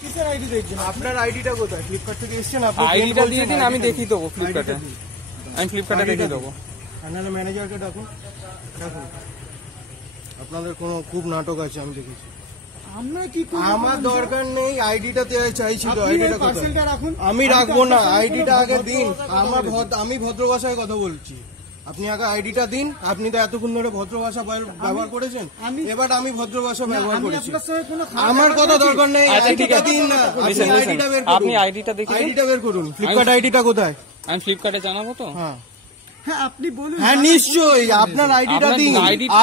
কিসের আইডি দেখছেন? আপনার আইডিটা কোথায়? ফ্লিপকার্ট থেকে এসেছেন আপনি? আইডিটা দিয়ে দিন, আমি দেখিয়ে দেবো ফ্লিপকার্টে। আমি ফ্লিপকার্টে দেখিয়ে দেবো। আপনারা ম্যানেজারকে ডাকুন। আপনাদের কোনো খুব নাটক আছে, আমি দেখেছি। আমরা কি আমার দরকার নেই, আইডিটা চাইছিল। আইডিটা পার্সেলটা রাখুন। আমি রাখবো না, আইডিটা আগে দিন। আমি ভদ্র ভাষায় কথা বলছি, আপনি আগে আইডিটা দিন। আপনি তো এতক্ষণ ধরে ভদ্র ভাষা ব্যবহার করেছেন, এবার আমি ভদ্র ভাষা ব্যবহার করেছি। আমার কথা দরকার নেই, আইডিটা দিন না। আপনি আইডিটা দেখে আইডিটা বের করুন। ফ্লিপকার্ট আইডিটা কোথায়? আমি ফ্লিপকার্টে জানাবো তো। হ্যাঁ হ্যাঁ আপনি বলুন। হ্যাঁ নিশ্চয়ই, আপনার আইডিটা দিন।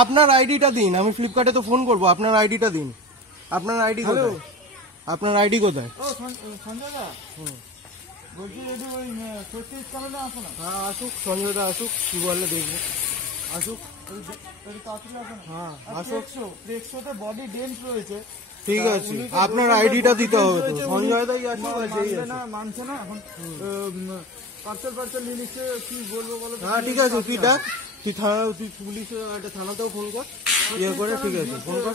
আপনার আইডিটা দিন, আমি ফ্লিপকার্টে তো ফোন করবো। আপনার আইডিটা দিন। আপনার আইডি কোথায়? আপনার আইডি কোথায়? ও সঞ্জয় দা, বলছি একটু ওই 36 কালারে আসো না। হ্যাঁ আসুক, সঞ্জয় দা আসুক, কি বললে দেখবো। আসুক, তাড়াতাড়ি আসো না। হ্যাঁ আসুক। প্রেক্সোতে বডি ডেন্ট রয়েছে। ঠিক আছে, আপনার আইডিটা দিতে হবে তো। সঞ্জয় দাই আসুক, মানছে না এখন। পার্সেল নিয়ে নিচ্ছে, কি বলবো বলো? হ্যাঁ ঠিক আছে, তুই দেখ, তুই পুলিশে একটা থানাতেও ফোন কর, ইয়ে করে। ঠিক আছে, ফোন কর,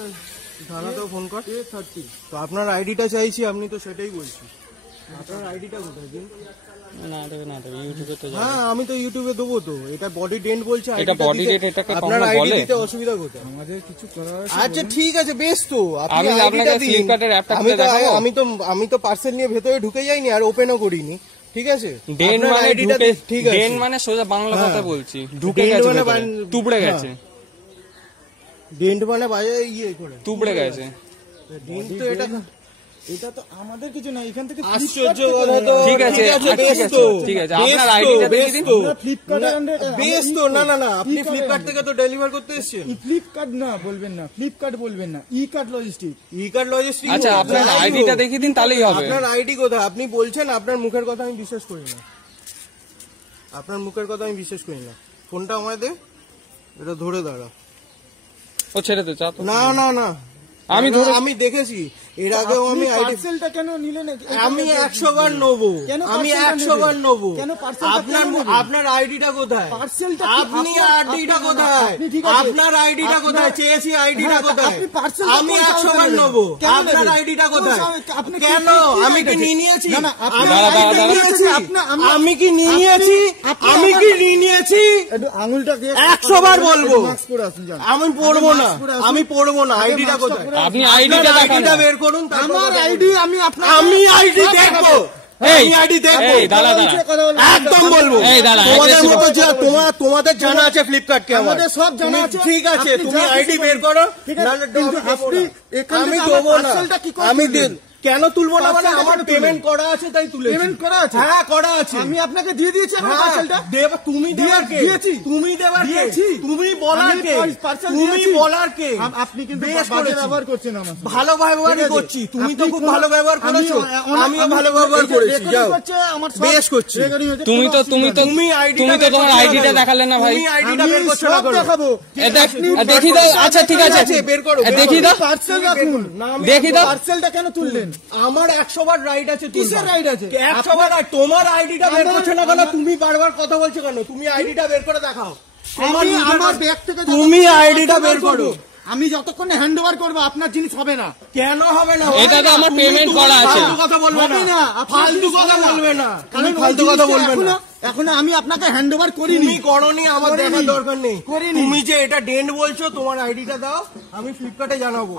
থানাতেও ফোন কর। 30 তো আপনার আইডিটা চাইছি, আপনি তো সেটাই বলছি। আপনার আইডিটা কোথায় দিন? হ্যাঁ আমি তো ইউটিউবে দেবো তো। এটা বডি ডেন্ট বলছে, এটা বডি ডেন্ট, এটাকে আপনার আইডি দিতে অসুবিধা কোথায়? আমাদের কিছু করার আছে। আচ্ছা ঠিক আছে, বেশ তো আপনি আইডিটা দিন। আমি তো পার্সেল নিয়ে ভেতরে ঢুকে যাইনি আর ওপেনও করিনি। ঠিক আছে, ডেন্ট মানে আইডিটা ঠিক আছে। ডেন্ট মানে সোজা বাংলা কথা বলছি, ঢুকে গেছে, তুবড়ে গেছে। ডেন্ট মানে বাইরে ইয়ে করে তুবড়ে গেছে। ডেন্ট তো এটা তো আমাদের কিছু না, এখান থেকে আশ্চর্য কথা তো। ঠিক আছে, ঠিক আছে, আপনার আইডিটা দিয়ে দিন। বেশ তো। না না না, আপনি ফ্লিপকার্ট থেকে তো ডেলিভার করতে এসেছেন। ফ্লিপকার্ট না বলবেন না, ফ্লিপকার্ট বলবেন না, ই কার্ড লজিস্টিক। আচ্ছা আপনার আইডিটা দেখিয়ে দিন, তাহলেই হবে। আপনার আইডি কোথায়? আপনি বলছেন, আপনার মুখের কথা আমি বিশ্বাস করি না। আপনার মুখের কথা আমি বিশ্বাস করি না। ফোনটা আমায় দে, এটা ধরে দাঁড়া। ও ছেড়ে দে, চা তো। না না না, আমি দেখেছি এর আগেও। আমি পার্সেলটা কেন নিলেন? আমি 100 বার নেবো, আমি 100 বার নেবো। আপনার আইডিটা কোথায়? পার্সেলটা আপনি আইডিটা কোথায়? আপনার আইডিটা কোথায়? চেয়েছি আইডিটা কোথায়? আমি 100 বার নেবো। আপনার আইডিটা কোথায়? কেন? আমি কি নিয়ে নিয়েছি? আমি কি নিয়ে নিয়েছি? আমি কি নিয়ে নিয়েছি? আঙুলটা 100 বার বলবো। আমি পড়বো না, আমি পড়বো না। আইডিটা কোথায়? আপনি আইডিটা বের করুন। আমার আইডি আমি আইডি দেখবো। একদম বলবো। তোমাদের জানা আছে ফ্লিপকার্ট কে? আমাদের সব জানা আছে। ঠিক আছে, তুমি আইডি বের করো। আমি দেবো না। আমি কেন তুলবো না? মানে আমার পেমেন্ট করা আছে তাই তুলেছি। পেমেন্ট করা আছে? হ্যাঁ করা আছে। আমি আপনাকে দিয়ে দিয়েছি আমার পার্সেলটা। তুমি দেবার কে? তুমি দেবার কে? তুমি বলার কে? তুমি বলার কে? আপনি কিন্তু বাজে ব্যবহার করছেন আমার সাথে। ভালো ব্যবহারই করছি, তুমি তো খুব ভালো ব্যবহার করেছো, আমিও ভালো ব্যবহার করেছি। যাও, বেশ করছি। তুমি তো তোমার আইডিটা দেখালে না ভাই। তুমি আইডিটা বের করছো না? দেখাবো, দেখি দাও। আচ্ছা ঠিক আছে, বের করো। দেখি দাও। পার্সেল রাখুন, দেখি দাও। পার্সেলটা কেন তুললেন? আমার 100 বার রাইট আছে। কিসের রাইট আছে? 100 বার। তোমার আইডিটা বের করছো না কেন? তুমি বারবার কথা বলছো কেন? তুমি আইডিটা বের করে দেখাও। আমার ব্যাগ থেকে তুমি আইডিটা বের করো। আমি যতক্ষণ হ্যান্ড ওভার করবো আপনার জিনিস হবে না। কেন হবে না? এটা তো আমার পেমেন্ট করা আছে। ফালতু কথা বলবে না, ফালতু কথা বলবে না, তুমি ফালতু কথা বলবে না। এখন আমি আপনাকে হ্যান্ড ওভার করিনি। তুমি করনি, আমার দেখার দরকার নেই। তুমি যে এটা ডেন্ট বলছো, তোমার আইডিটা দাও, আমি ফ্লিপকার্টে জানাবো।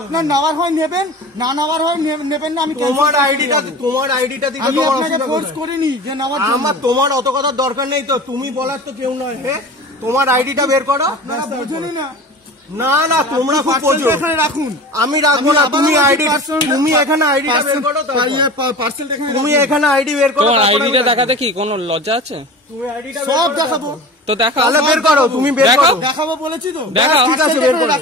আপনার নেওয়ার হয় নেবেন, না নেওয়ার হয় নেবেন না। আমি তোমার আইডিটা দিতে আমি আপনাকে ফোর্স করিনি যে নেওয়ার জন্য। আমার তোমার অত কথার দরকার নেই তো। তুমি বলার তো কেউ নয়। হ্যাঁ, তোমার আইডিটা বের করো। আপনারা বোঝেনি না। না না, তোমরা খুব বোঝো। এখানে রাখুন, আমি রাখবো না। তুমি এখানে আইডিটা বের করো। পার্সেলটা এখানে তুমি এখানে আইডি বের করো। তোমার আইডিটা দেখাতে কি কোনো লজ্জা আছে? তুমি আইডিটা সব দেখাবো। তো দেখাও। তাহলে বের করো, তুমি বের করো। দেখাবো বলেছি তো। দেখাও। ঠিক আছে, বের করো।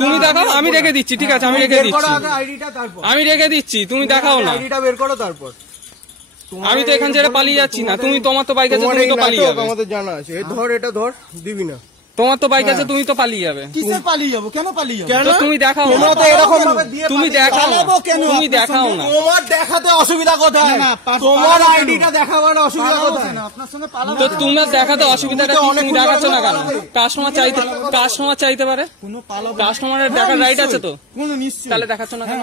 তুমি দেখাও, আমি রেখে দিচ্ছি। ঠিক আছে, আমি রেখে দিচ্ছি। আইডিটা তারপর আমি রেখে দিচ্ছি, তুমি দেখাও না। আইডিটা বের করো তারপর। আমি তো এখান ছেড়ে পালিয়ে যাচ্ছি না। তোমার তো বাইক আছে, তুমি তো পালিয়ে যাবে। আমাদের জানা আছে। ধর, এটা ধর, দিবি না। তোমার তো বাইক আছে, তুমি তো পালিয়ে যাবে। কিসের পালিয়ে যাবো? কেন পালিয়ে যাবো? কেন? তুমি দেখাও না। তুমি দেখাও না। তুমি দেখাও না। তোমার দেখাতে অসুবিধা কোথায়? তোমার আইডিটা দেখাবার অসুবিধা কোথায়? আপনার সঙ্গে পালাবো। তো তোমার দেখাতে অসুবিধাটা কি? তুমি দেখাচ্ছ না কেন? কাস্টমার চাইতে পারে। কাস্টমারের দেখার রাইট আছে তো। কোনো নিশ্চয়। তাহলে দেখাচ্ছ না কেন?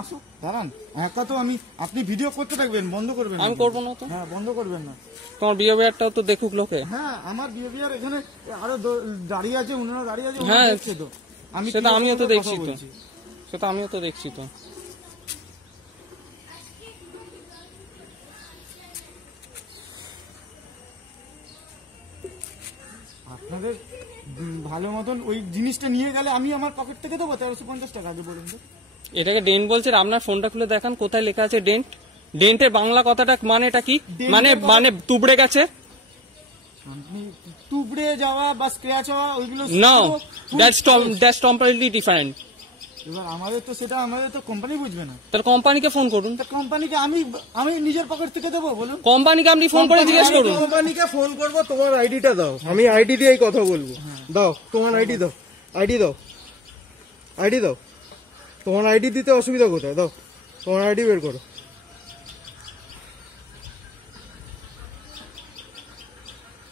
আসুক, দাঁড়ান। একা তো আমি, আপনি ভিডিও করতে থাকবেন, বন্ধ করবেন না। আমি করবো না তো, হ্যাঁ, বন্ধ করবেন না। তোমার বিহেভিয়ারটাও তো দেখুক লোকে। হ্যাঁ, আমার বিহেভিয়ার এখানে আরো দাঁড়িয়ে আছে, উনারা দাঁড়িয়ে আছে, হ্যাঁ, ওনারা দেখছে তো। আমি সেটা কি আমিও তো কথা দেখছি তো, বলছি। সেটা আমিও তো দেখছি তো। আপনাদের ভালো মতন ওই জিনিসটা নিয়ে গেলে আমি আমার পকেট থেকে দেবো 1350 টাকা, আগে বলুন তো। এটাকে ডেন্ট বলছে, আপনার ফোনটা খুলে দেখান কোথায় লেখা আছে ডেন্ট। ডেন্টের বাংলা কথাটা মানেটা কি? মানে মানে তুবড়ে গেছে। আপনি টুবড়ে যাওয়া বা স্ক্র্যাচ হওয়া ওইগুলো নো, পুরো- দ্যাটস কমপ্লিটলি ডিফারেন্ট। এবার আমাদের তো কোম্পানি বুঝবে না। তাহলে কোম্পানিকে ফোন করুন। তা কোম্পানিকে আমি নিজের পকেট থেকে দেবো, বলুন। কোম্পানিকে আপনি ফোন করে জিজ্ঞেস করুন। কোম্পানিকে ফোন করবো, তোমার আইডিটা দাও, আমি আইডি দিয়েই কথা বলবো। দাও তোমার আইডি দাও, আইডি দাও, আইডি দাও। তোমার আইডি দিতে অসুবিধা কোথায়? দাও তোমার আইডি বের করো।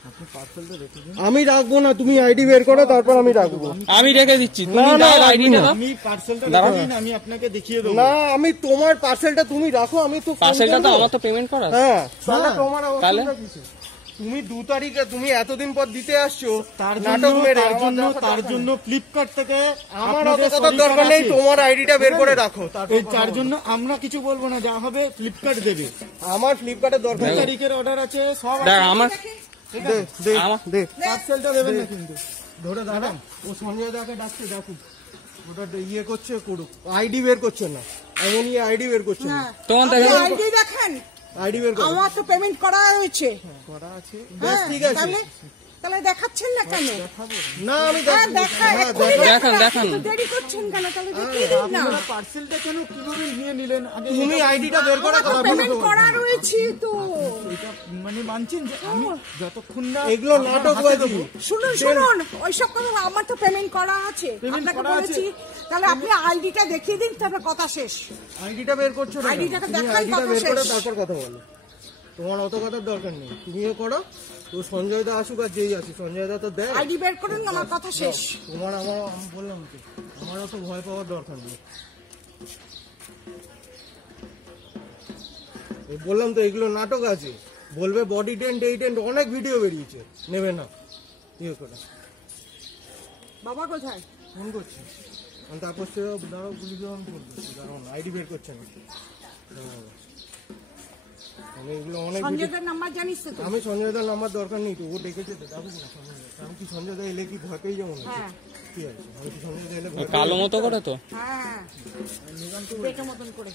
আপনি পার্সেলটা রেখে দিন। আমি রাখবো না, তুমি আইডি বের করো, তারপর আমি রাখবো। আমি রেখে দিচ্ছি, তুমি না, না, দাও রাখবি আইডিটা না। দাও। আমি পার্সেলটা দাঁড়াও। রেখে দিন, আমি আপনাকে দেখিয়ে দেবো। না, আমি তোমার পার্সেলটা তুমি রাখো, আমি তো ফোন পার্সেলটা তো করবো। আমার তো পেমেন্ট করা। হ্যাঁ, তাহলে হ্যাঁ, তোমার তাহলে? অসুবিধা কিসে? তুমি 2 তারিখে, তুমি এতদিন পর দিতে আসছো, তার নাটক মেরে তার জন্য ফ্লিপকার্ট থেকে আমার অত আপনাদের কথার সরি দরকার নেই, আছে। তোমার আইডিটা বের করে রাখো। তারপর এই তার জন্য আমরা কিছু বলবো না, যা হবে ফ্লিপকার্ট দেবে। আমার ফ্লিপকার্টের দরকার 2 নেই। তারিখের অর্ডার আছে, সব দেখ আছে। আমার দে, দে, আমার- দে। পার্সেলটা দেবেন না কিন্তু। ধরে দাঁড়ান, ও সঞ্জয় দাকে ডাকছে, দেখুন ওটা ইয়ে করছে, করুক। আইডি বের করছে না, এমন আইডি বের করছে না। তোমার আপনি দেখে আইডি দেখেন, আইডি বের করো। আমার তো পেমেন্ট করা হয়েছে। করা আছে। বেশ, হ্যাঁ, ঠিক আছে। তাহলে দেখাচ্ছেন না কেন? না, আমি হ্যাঁ, এক্ষুনি দেখান, দেখান। দেখান। এত দেরি করছেন কেন? তাহলে দেখিয়ে দিন না। আপনারা পার্সেলটা কেন কিভাবে নিয়ে নিলেন আগে? তুমি আইডিটা বের করে আমার তো পেমেন্ট করা রয়েছে তো। এটা মানে মানছেন যে আমি যতক্ষণ না এগুলো আপনার হাতে নাটকবাজি। দেবো, শুনুন, ওইসব কথা আমার তো পেমেন্ট করা আছে। Payment আপনাকে করা আছে। বলেছি, তাহলে আপনি আইডিটা দেখিয়ে দিন, তারপর কথা শেষ। আইডিটা বের করছো না কেন? আইডিটাকে তুমি দেখান, আইডিটা কথা বের করে শেষ। তারপর কথা বলো। তোমার অত কথার দরকার নেই, তুমিও করো। তো সঞ্জয় দা আসুক আর যেই আসুক, সঞ্জয় দা তো দেয়। আইডি বের করুন, আমার কথা শেষ। তোমার আমি বললাম তো, আমার অত ভয় পাওয়ার দরকার নেই। এই বললাম তো, এগুলো নাটক আছে। বলবে বডি টেন্ট, এই টেন্ট, অনেক ভিডিও বেরিয়েছে, নেবে না ইয়ে করে। বাবা কোথায়? ফোন করছি আমি, তারপর সে দাঁড়াও, পুলিশ যখন ফোন করছি, দাঁড়াও আইডি বের করছে না। দাঁড়াও। আমি এগুলো অনেক ভিডিও, সঞ্জয়দের নাম্বার জানিস তো তুই? আমি সঞ্জয় দার নাম্বার দরকার নেই তো, ও ডেকেছে তো, দেখো না সঞ্জয় দা। আমি কি সঞ্জয় দা এলে কি ভয় পেয়ে যাবো না? হ্যাঁ, ঠিক আছে, আমি কি সঞ্জয় দা এলে ভয় পেয়ে কালো মতো করে তো। হ্যাঁ, দেখে মতন করে।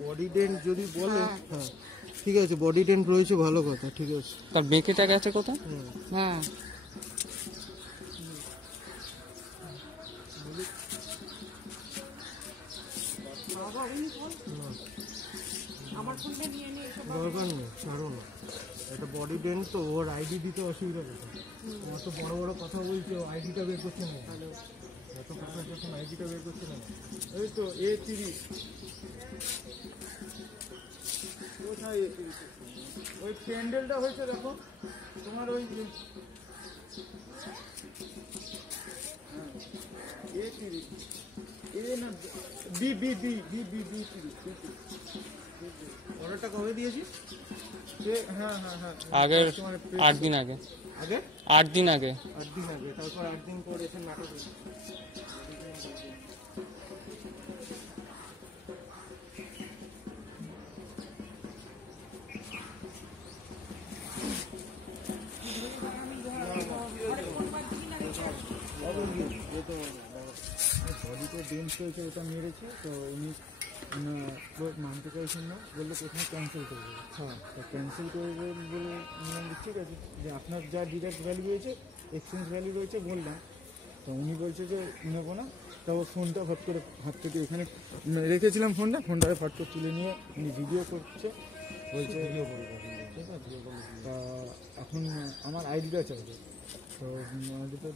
বডি টেন্ট যদি বলে, হ্যাঁ ঠিক আছে, বডি টেন্ট রয়েছে, ভালো কথা, ঠিক আছে। তার বেঁকেটা গেছে কোথায়? হ্যাঁ, দরকার নেই, ছাড়ো না। একটা বডি টেন্ট তো, ওর আইডি দিতে অসুবিধা কোথায়? তোমার তো বড় বড় কথা বলছে, আইডিটা বের করছে না। এত কথা যখন আইডিটা বের করছে না। এই তো A30 কোথায়? A30 ওই প্যান্ডেলটা হয়েছে, দেখো তোমার ওই A30 এ না বি অর্ডারটা কবে দিয়েছি? হ্যাঁ, আগের 8 দিন আগে, আগে 8 দিন আগে। 8 দিন আগে, তারপর 8 দিন পর এসে নাটক হয়েছে। বডিতে ডেন্স হয়েছে, ওটা মেরেছে তো উনি মানতে চাইছেন না, বললো প্রথমে ক্যান্সেল করবে। হ্যাঁ, তো ক্যান্সেল করবে বলে বললাম ঠিক আছে, যে আপনার যা ডিরেক্ট ভ্যালু রয়েছে, এক্সচেঞ্জ ভ্যালু রয়েছে বললাম। তো উনি বলছে যে নেবো না। তা ও ফোনটা ফট করে হাত থেকে এখানে রেখেছিলাম, ফোনটাকে ফট করে তুলে নিয়ে উনি ভিডিও করছে, বলছে ভিডিও করবে, ঠিক আছে। তা এখন আমার আইডিটা চাইবে, তো আইডিটা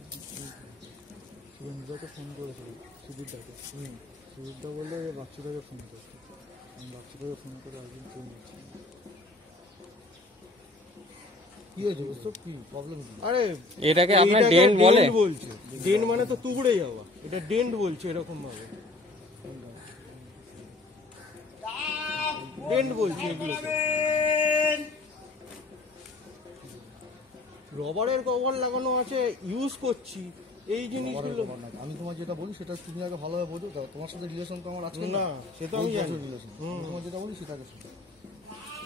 শুভেন্দুদাকে ফোন করেছিল সুদীপদাকে, সুদীপদা বললো যে বাচ্চুদাকে ফোন করতে, আমি বাচ্চুদাকে ফোন করে একদিন ফোন করছি। কি হয়েছে বুঝছো, কি প্রবলেম? আরে এটাকে আপনার ডেন্ট বলে? বলছে ডেন্ট মানে তো তুবড়ে যাওয়া, এটা ডেন্ট বলছে এরকম ভাবে, ডেন্ট বলছে এগুলো। রবারের কভার লাগানো আছে, ইউজ করছি এই জিনিসগুলো। আমি তোমার যেটা বলি সেটা তুমি আগে ভালোভাবে বোঝো। তোমার সাথে রিলেশন তো আমার আজকে না, সে তো আমি জানি। রিলেশন তোমার যেটা বলি সেটাকে শোনো।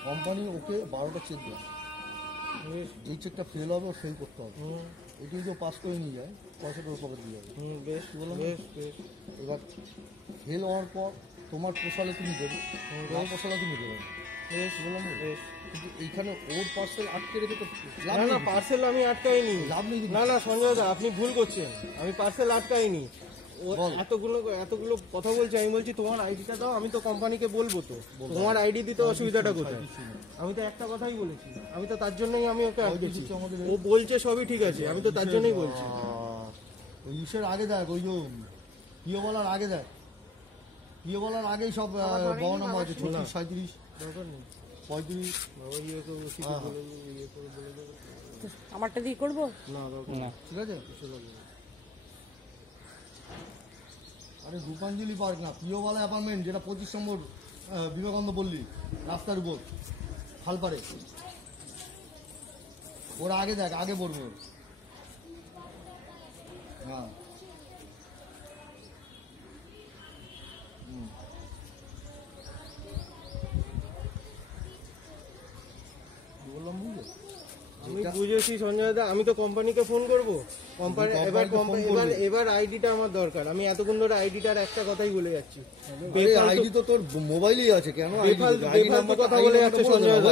কোম্পানি ওকে 12টা চেক দেয়, যেই চেকটা ফেল হবে ও ফেল করতে হবে। এটি যদি পাস করে নিয়ে যায় পয়সাটা ওর পকেট দিয়ে যাবে। বেশ বললাম, বেশ বেশ। এবার ফেল হওয়ার পর তোমার পোষালে তুমি দেবে, তোমার পোষালে তুমি দেবে না। বেশ বললাম, বেশ। কিন্তু এইখানে ওর পার্সেল আটকে রেখে তো না না, পার্সেল আমি আটকাইনি। লাভ নেই। না না সঞ্জয় দা, আপনি ভুল করছেন, আমি পার্সেল আটকাইনি। ও এতগুলো কথা বলছে, আমি বলছি তোমার আইডিটা দাও, আমি তো কোম্পানিকে বলবো তো তোমার আইডি দিতে অসুবিধাটা কোথায়। আমি তো একটা কথাই বলেছি, আমি তো তার জন্যই আমি ওকে আটকেছি। ও বলছে সবই ঠিক আছে, আমি তো তার জন্যই বলছি। ওই ইসের আগে দেখ, ওই যে পিও বলার আগে দেখ, পিও বলার আগেই সব বর্ণ নাম্বার আছে, 36, 37, দরকার নেই 35। বাবা, ইয়ে করে বসে বলে দেবো, ইয়ে করে বলে দেবো। আমারটা দিয়ে করবো? না দরকার না। ঠিক আছে। আরে রূপাঞ্জলি পার্ক না, পিওওয়ালা অ্যাপার্টমেন্ট, যেটা 25 নম্বর বিবেকানন্দ পল্লী রাস্তার উপর খালপাড়ে। ওরা আগে দেখ, আগে পড়বে ওর। হ্যাঁ বললাম, বুঝলে? আমি বুঝেছি সঞ্জয় দা, আমি তো কোম্পানিকে ফোন করবো। কোম্পানি এবার আইডিটা আমার দরকার। আমি এতক্ষণ ধরে আইডিটার একটা কথাই বলে যাচ্ছি। আইডি তো তোর মোবাইলেই আছে, কেন বেফালতু কথা বলে যাচ্ছে সঞ্জয় দা।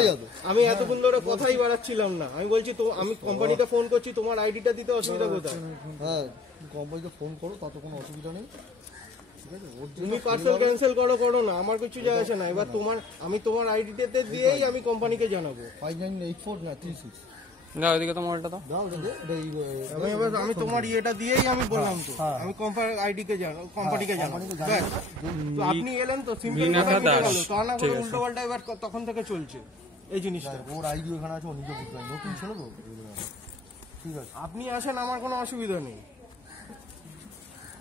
আমি এতক্ষণ ধরে কথাই বাড়াচ্ছিলাম না, আমি বলছি তো আমি কোম্পানিকে ফোন করছি, তোমার আইডিটা দিতে অসুবিধা কোথায়? হ্যাঁ, কোম্পানিকে ফোন করো, তাতে কোনো অসুবিধা নেই। তুমি পার্সেল ক্যান্সেল করো না, আমার কিছু যায় আসে না। এবার আমি তোমার আইডিটাতে দিয়েই আমি কোম্পানিকে জানাবো। 5984 না 36 দাও এদিকে তো মোবাইলটা দাও। দাও রে, আমি তোমার ইয়েটা দিয়েই আমি বললাম তো, আমি কোম্পানির আইডিকে কোম্পানিকে জানাবো। ব্যাস। তো আপনি এলেন তো সিম্পল কথা বলে গেল, তা না করে উল্টো পাল্টা এবার তখন থেকে চলছে এই জিনিসটা। ওর আইডি ওখানে আছে, ও নিজে বুঝবে, নতুন ছিল তো। ঠিক আছে, আপনি আসেন, আমার কোনো অসুবিধা নেই।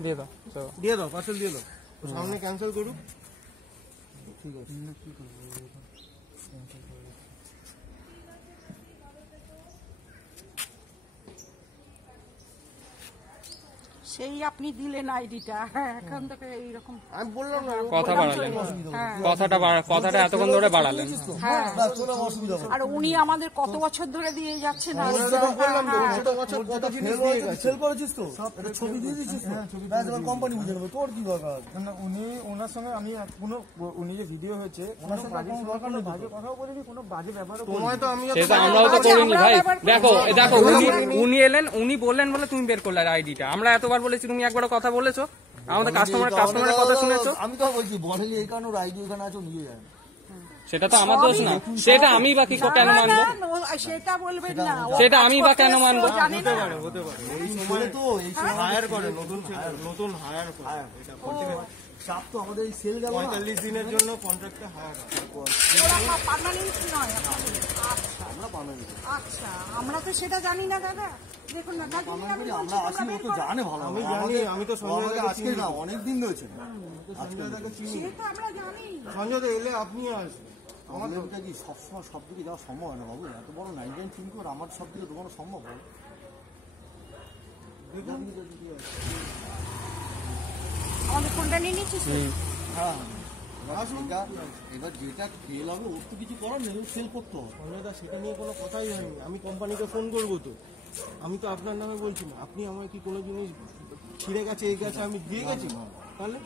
দিয়ে দাও চলো। দিয়ে দাও, পার্সেল দিয়ে দাও, সামনে ক্যান্সেল করুক। ঠিক আছে। সেই আপনি দিলেন আইডিটা, এখন থেকে এইরকম আমি বললাম না, কথা বাড়ালেন, হ্যাঁ। কথাটা এতক্ষণ ধরে বাড়ালেন। হ্যাঁ, ব্যাস, কোনো অসুবিধা হবে না। আর উনি আমাদের কত বছর ধরে দিয়ে যাচ্ছেন। আর বললাম তো, হ্যাঁ, কত বছর কত জিনিস দিয়ে গেছে। সেল করেছিস তো, এটা ছবি দিয়ে দিচ্ছিস তো, ব্যাস, এবার কোম্পানি বুঝে নেবে, তোর কি দরকার? না, ওনার সঙ্গে আমি কোনো উনি যে ভিডিও হয়েছে ওনার সঙ্গে কোনো দরকার নেই। বাজে কথাও বলিনি, কোনো বাজে ব্যাপারও তোমায় তো আমি সেটা আমরাও তো করিনি আমরাও ভাই। ব্যবহার দেখো করছি। দেখো উনি এলেন, উনি বললেন বলে তুমি বের করলে আইডিটা। আমরা এতবার বলেছি, তুমি একবার কথা বলেছো, আমাদের কাস্টমারের কথা শুনেছো। আমি তো বলছি বলেনি, এই কারণে ওর আইডি ওখানে আছে, ও নিয়ে যায়। সেটা তো আমার দোষ না, সেটা আমি বা কি কেন মানবো? সেটা বলবেন না, ও সেটা কাজ আমি বা করতে কেন এসছে, মানবো? ও জানে না। হতে পারে এই সময় তো এই সময় হায়ার করে, নতুন হায়ার করে। চাপ তো আমাদের এই সেল গেল না। 45 দিনের জন্য কন্ট্রাক্টে হায়ার ওরা পার্মানেন্ট নয় আপনাদের। আচ্ছা, আমরা তো সেটা জানি না দাদা। দেখুন না, তার জন্য আমি বলছি, আমরা আসি, ও তো জানে ভালো। আমি জানি, আমি তো সঞ্জয় দাকে আজকে না, অনেকদিন রয়েছে। সঞ্জয় দাকে চিনি। সে তো আমরা জানি। সঞ্জয় দা এলে আপনি আসবেন। আমাদের কি সবসময় সব দিকে যাওয়া সম্ভব হয় না বাবু? এত বড় 99 পিন কোড আমার সব দিকে দোকানো সম্ভব হয়? আমাদের ফোনটা নিয়ে নিচ্ছিস তো? হ্যাঁ, এবার যেটা ফেল হবে ওর তো কিছু করার নেই, সেল করতে হবে। সঞ্জয় দা সেটা নিয়ে কোনো কথাই হয়নি, আমি কোম্পানিকে ফোন করবো তো। আমি তো আপনার নামে বলছি না, আপনি আমায় কি কোনো জিনিস ছিঁড়ে গেছে এই গেছে আমি দিয়ে গেছি? তাহলে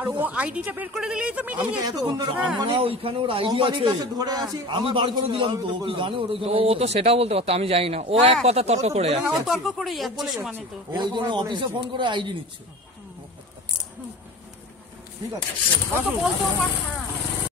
আর ও আইডিটা বের করে দিলেই তো মিটে আমি তো যেত। এতক্ষণ ধরে আমরা ওইখানে ওর আইডি কোম্পানির আছে, কাছে ধরে আছি, আমি বার করে দিলাম তো, ও কি জানে ওর ওইখানে ও তো সেটাও বলতে পারতো, আমি জানি না। ও এক কথা তর্ক করে হ্যাঁ, যাচ্ছে। ও তর্ক করে যাচ্ছে মানে তো। ওই জন্য অফিসে ফোন করে আইডি নিচ্ছে। ঠিক আছে, ও তো বলতেও পারত, হ্যাঁ।